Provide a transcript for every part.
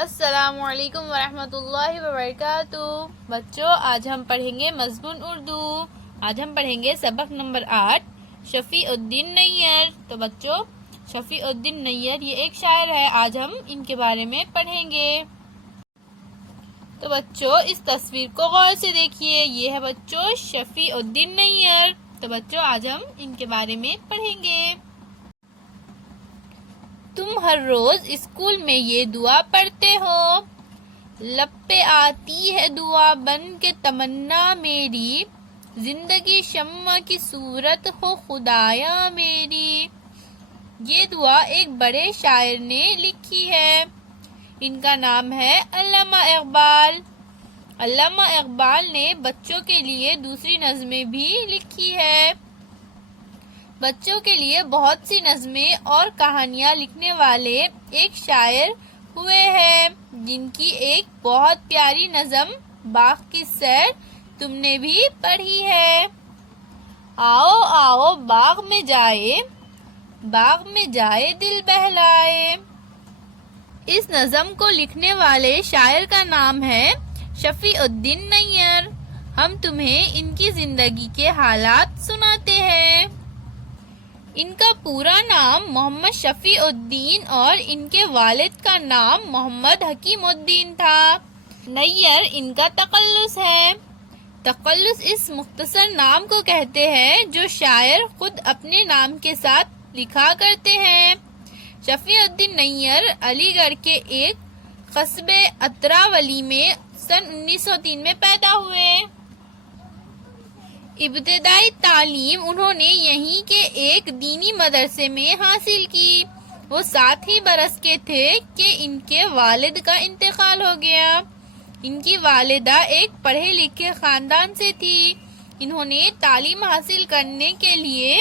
السلام علیکم ورحمۃ اللہ وبرکاتہ۔ بچوں، آج ہم پڑھیں گے مضمون اردو۔ آج ہم پڑھیں گے سبق نمبر 8، شفیع الدین نیّر۔ تو بچوں، شفیع الدین نیّر یہ ایک شاعر ہے، آج ہم ان کے بارے میں پڑھیں گے۔ تو بچوں، اس تصویر کو غور سے دیکھیے، یہ ہے بچوں شفیع الدین نیّر۔ تو بچوں، آج ہم ان کے بارے میں پڑھیں گے۔ تم ہر روز اسکول میں یہ دعا پڑھتے ہو، لب پہ آتی ہے دعا بن کے تمنا میری، زندگی شمع کی صورت ہو خدایا میری۔ یہ دعا ایک بڑے شاعر نے لکھی ہے، ان کا نام ہے علامہ اقبال۔ علامہ اقبال نے بچوں کے لیے دوسری نظمیں بھی لکھی ہے۔ بچوں کے لیے بہت سی نظمیں اور کہانیاں لکھنے والے ایک شاعر ہوئے ہیں، جن کی ایک بہت پیاری نظم باغ کی سیر تم نے بھی پڑھی ہے۔ آؤ آؤ باغ میں جائے دل بہلائے۔ اس نظم کو لکھنے والے شاعر کا نام ہے شفیع الدین نیّر۔ ہم تمہیں ان کی زندگی کے حالات سناتے ہیں۔ ان کا پورا نام محمد شفیع الدین اور ان کے والد کا نام محمد حکیم الدین تھا۔ نیّر ان کا تخلص ہے۔ تخلص اس مختصر نام کو کہتے ہیں جو شاعر خود اپنے نام کے ساتھ لکھا کرتے ہیں۔ شفیع الدین نیّر علی گڑھ کے ایک قصبے اتراولی میں سن 1903 میں پیدا ہوئے۔ ابتدائی تعلیم انہوں نے یہیں کے ایک دینی مدرسے میں حاصل کی۔ وہ 7 ہی برس کے تھے کہ ان کے والد کا انتقال ہو گیا۔ ان کی والدہ ایک پڑھے لکھے خاندان سے تھی۔ انہوں نے تعلیم حاصل کرنے کے لیے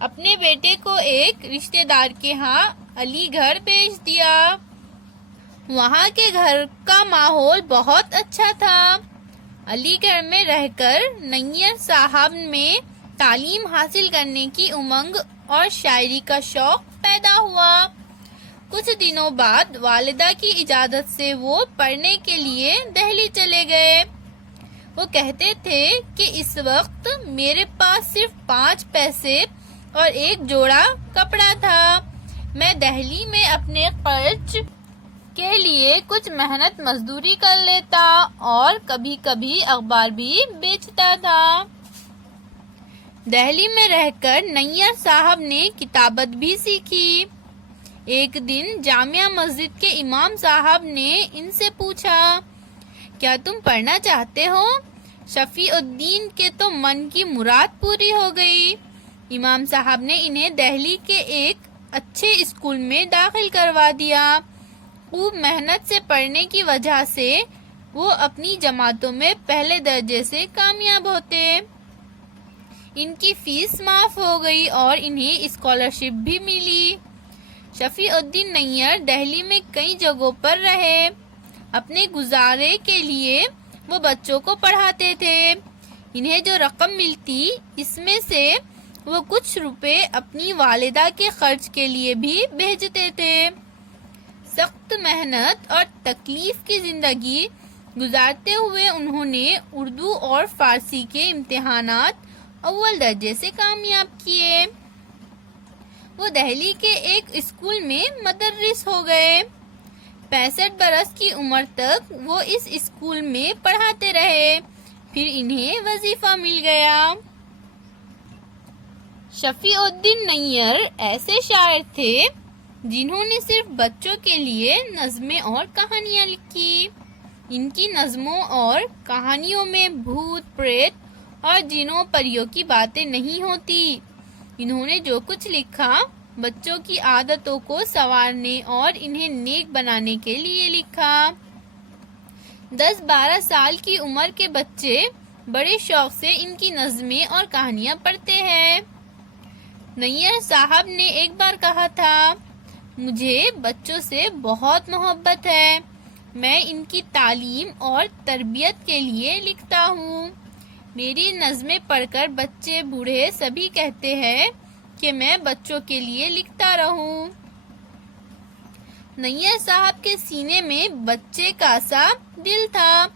اپنے بیٹے کو ایک رشتہ دار کے ہاں علی گڑھ بھیج دیا۔ وہاں کے گھر کا ماحول بہت اچھا تھا۔ علی گڑھ میں رہ کر نیّر صاحب میں تعلیم حاصل کرنے کی امنگ اور شاعری کا شوق پیدا ہوا۔ کچھ دنوں بعد والدہ کی اجازت سے وہ پڑھنے کے لیے دہلی چلے گئے۔ وہ کہتے تھے کہ اس وقت میرے پاس صرف 5 پیسے اور ایک جوڑا کپڑا تھا۔ میں دہلی میں اپنے خرچ کے لیے کچھ محنت مزدوری کر لیتا اور کبھی کبھی اخبار بھی بیچتا تھا۔ دہلی میں رہ کر نیّر صاحب نے کتابت بھی سیکھی۔ ایک دن جامع مسجد کے امام صاحب نے ان سے پوچھا، کیا تم پڑھنا چاہتے ہو؟ شفیع الدین کے تو من کی مراد پوری ہو گئی۔ امام صاحب نے انہیں دہلی کے ایک اچھے اسکول میں داخل کروا دیا۔ خوب محنت سے پڑھنے کی وجہ سے وہ اپنی جماعتوں میں پہلے درجے سے کامیاب ہوتے۔ ان کی فیس معاف ہو گئی اور انہیں اسکالرشپ بھی ملی۔ شفیع الدین نیّر دہلی میں کئی جگہوں پر رہے۔ اپنے گزارے کے لیے وہ بچوں کو پڑھاتے تھے۔ انہیں جو رقم ملتی اس میں سے وہ کچھ روپے اپنی والدہ کے خرچ کے لیے بھی بھیجتے تھے۔ سخت محنت اور تکلیف کی زندگی گزارتے ہوئے انہوں نے اردو اور فارسی کے امتحانات اول درجے سے کامیاب کیے۔ وہ دہلی کے ایک اسکول میں مدرس ہو گئے۔ 65 برس کی عمر تک وہ اس اسکول میں پڑھاتے رہے، پھر انہیں وظیفہ مل گیا۔ شفیع الدین نیّر ایسے شاعر تھے جنہوں نے صرف بچوں کے لیے نظمیں اور کہانیاں لکھی۔ ان کی نظموں اور کہانیوں میں بھوت پریت اور جنوں پریوں کی باتیں نہیں ہوتی۔ انہوں نے جو کچھ لکھا بچوں کی عادتوں کو سنوارنے اور انہیں نیک بنانے کے لیے لکھا۔ 10-12 سال کی عمر کے بچے بڑے شوق سے ان کی نظمیں اور کہانیاں پڑھتے ہیں۔ نیّر صاحب نے ایک بار کہا تھا، مجھے بچوں سے بہت محبت ہے، میں ان کی تعلیم اور تربیت کے لیے لکھتا ہوں۔ میری نظمیں پڑھ کر بچے بوڑھے سبھی کہتے ہیں کہ میں بچوں کے لیے لکھتا رہوں۔ نیر صاحب کے سینے میں بچے کا سا دل تھا.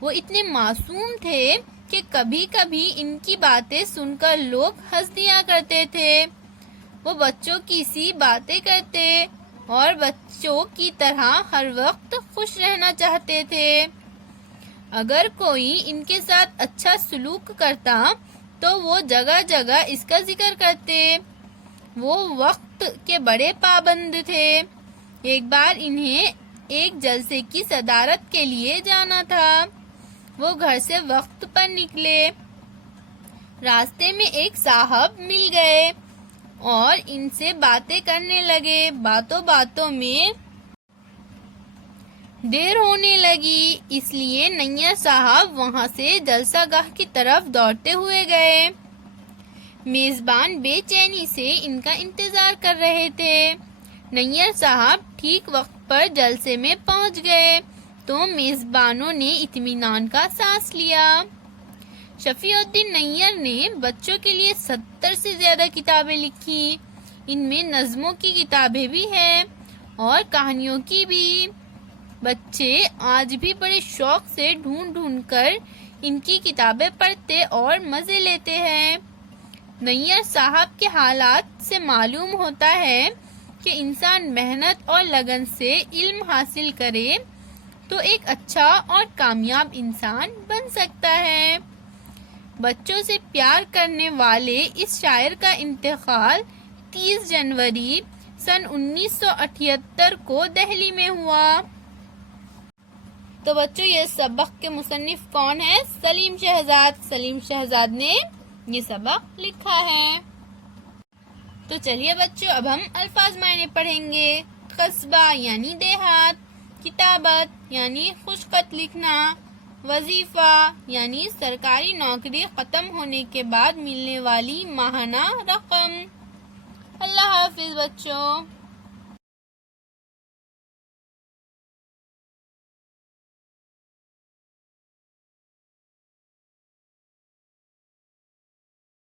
وہ اتنے معصوم تھے کہ کبھی کبھی ان کی باتیں سن کر لوگ ہنس دیا کرتے تھے. وہ بچوں کی سی باتیں کرتے اور بچوں کی طرح ہر وقت خوش رہنا چاہتے تھے. اگر کوئی ان کے ساتھ اچھا سلوک کرتا تو وہ جگہ جگہ اس کا ذکر کرتے. وہ وقت کے بڑے پابند تھے. ایک بار انہیں ایک جلسے کی صدارت کے لیے جانا تھا. وہ گھر سے وقت پر نکلے. راستے میں ایک صاحب مل گئے اور ان سے باتیں کرنے لگے. باتوں باتوں میں دیر ہونے لگی، اس لیے نیر صاحب وہاں سے جلسہ گاہ کی طرف دوڑتے ہوئے گئے. میزبان بے چینی سے ان کا انتظار کر رہے تھے. نیر صاحب ٹھیک وقت پر جلسے میں پہنچ گئے تو میزبانوں نے اطمینان کا سانس لیا. شفیع الدین نیر نے بچوں کے لیے 70 سے زیادہ کتابیں لکھی. ان میں نظموں کی کتابیں بھی ہیں اور کہانیوں کی بھی. بچے آج بھی بڑے شوق سے ڈھونڈ ڈھونڈ کر ان کی کتابیں پڑھتے اور مزے لیتے ہیں. نیر صاحب کے حالات سے معلوم ہوتا ہے کہ انسان محنت اور لگن سے علم حاصل کرے تو ایک اچھا اور کامیاب انسان بن سکتا ہے. بچوں سے پیار کرنے والے اس شاعر کا انتقال 30 جنوری سن 1978 کو دہلی میں ہوا. تو بچوں یہ سبق کے مصنف کون ہیں؟ سلیم شہزاد. سلیم شہزاد نے یہ سبق لکھا ہے. تو چلیے بچوں اب ہم الفاظ معنی پڑھیں گے. قصبہ یعنی دیہات، کتابت یعنی خوش خط لکھنا، وظیفہ یعنی سرکاری نوکری ختم ہونے کے بعد ملنے والی ماہانہ رقم. اللہ حافظ بچوں.